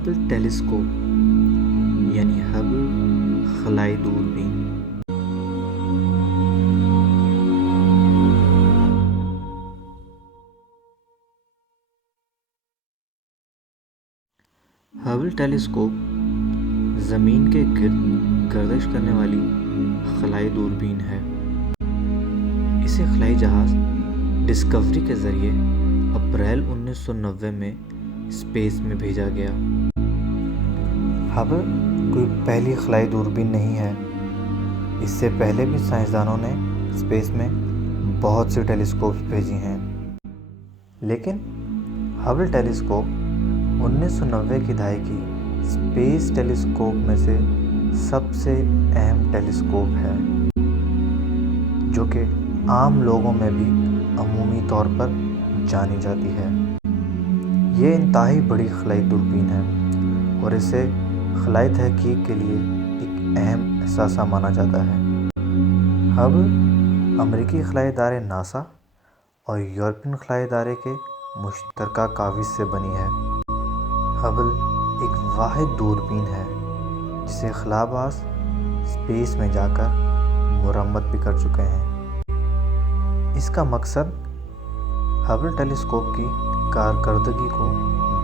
Hubble telescope یعنی Hubble خلائی دوربین۔ ہبل ٹیلیسکوپ زمین کے گرد گردش کرنے والی خلائی دوربین ہے۔ اسے خلائی جہاز ڈسکوری کے ذریعے اپریل 1990 میں اسپیس میں بھیجا گیا۔ ہبل کوئی پہلی خلائی دوربین نہیں ہے، اس سے پہلے بھی سائنسدانوں نے اسپیس میں بہت سی ٹیلیسکوپس بھیجی ہیں، لیکن ہبل ٹیلیسکوپ 1990 کی دہائی کی اسپیس ٹیلیسکوپ میں سے سب سے اہم ٹیلیسکوپ ہے، جو کہ عام لوگوں میں بھی عمومی طور پر جانی جاتی ہے۔ یہ انتہائی بڑی خلائی دوربین ہے اور اسے خلائی تحقیق کے لیے ایک اہم اثاثہ مانا جاتا ہے۔ ہبل امریکی خلائی ادارے ناسا اور یورپین خلائی ادارے کے مشترکہ کاوش سے بنی ہے۔ ہبل ایک واحد دوربین ہے جسے خلا باز اسپیس میں جا کر مرمت بھی کر چکے ہیں۔ اس کا مقصد ہبل ٹیلیسکوپ کی کارکردگی کو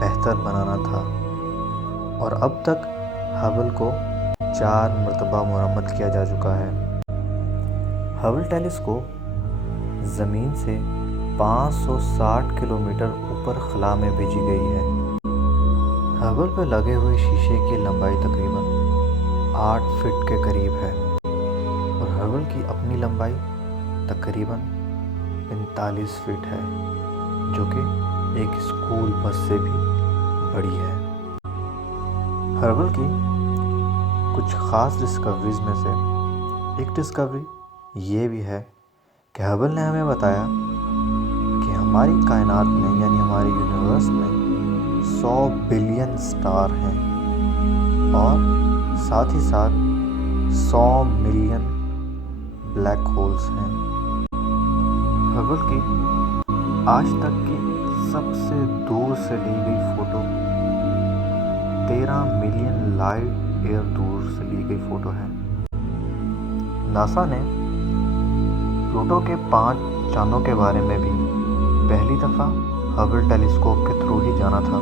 بہتر بنانا تھا اور اب تک ہبل کو 4 مرتبہ مرمت کیا جا چکا ہے۔ ہبل ٹیلیسکوپ زمین سے 560 کلومیٹر اوپر خلا میں بھیجی گئی ہے۔ ہبل پہ لگے ہوئے شیشے کی لمبائی تقریباً 8 فٹ کے قریب ہے اور ہبل کی اپنی لمبائی تقریباً 45 فٹ ہے، جو کہ ایک اسکول بس سے بھی بڑی ہے۔ ہبل کی کچھ خاص ڈسکوریز میں سے ایک ڈسکوری یہ بھی ہے کہ ہبل نے ہمیں بتایا کہ ہماری کائنات میں یعنی ہمارے یونیورس میں 100 بلین سٹار ہیں اور ساتھ ہی ساتھ 100 ملین بلیک ہولز ہیں۔ ہبل کی آج تک کی سب سے دور سے لی گئی فوٹو 13 ملین لائٹ ایئر دور سے لی گئی فوٹو ہے۔ ناسا نے پلوٹو کے 5 چاندوں کے بارے میں بھی پہلی دفعہ ہبل ٹیلیسکوپ کے تھرو ہی جانا تھا۔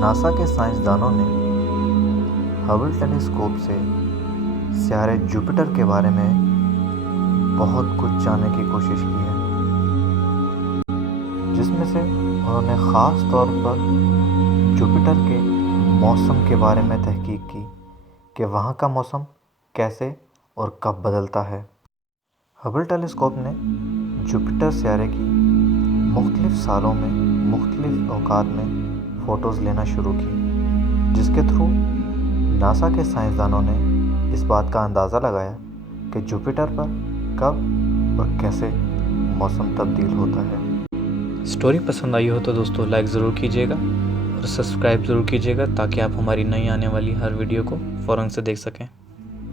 ناسا کے سائنسدانوں نے ہبل ٹیلیسکوپ سے سیارے جوپیٹر کے بارے میں بہت کچھ جاننے کی کوشش کی ہے، جس میں سے انہوں نے خاص طور پر جوپیٹر کے موسم کے بارے میں تحقیق کی کہ وہاں کا موسم کیسے اور کب بدلتا ہے۔ ہبل ٹیلیسکوپ نے جوپیٹر سیارے کی مختلف سالوں میں مختلف اوقات میں فوٹوز لینا شروع کی، جس کے تھرو ناسا کے سائنسدانوں نے اس بات کا اندازہ لگایا کہ جوپیٹر پر کب اور کیسے موسم تبدیل ہوتا ہے۔ اسٹوری پسند آئی ہو تو دوستو لائک ضرور کیجیے گا اور سبسکرائب ضرور کیجیے گا تاکہ آپ ہماری نئی آنے والی ہر ویڈیو کو فوراً سے دیکھ سکیں۔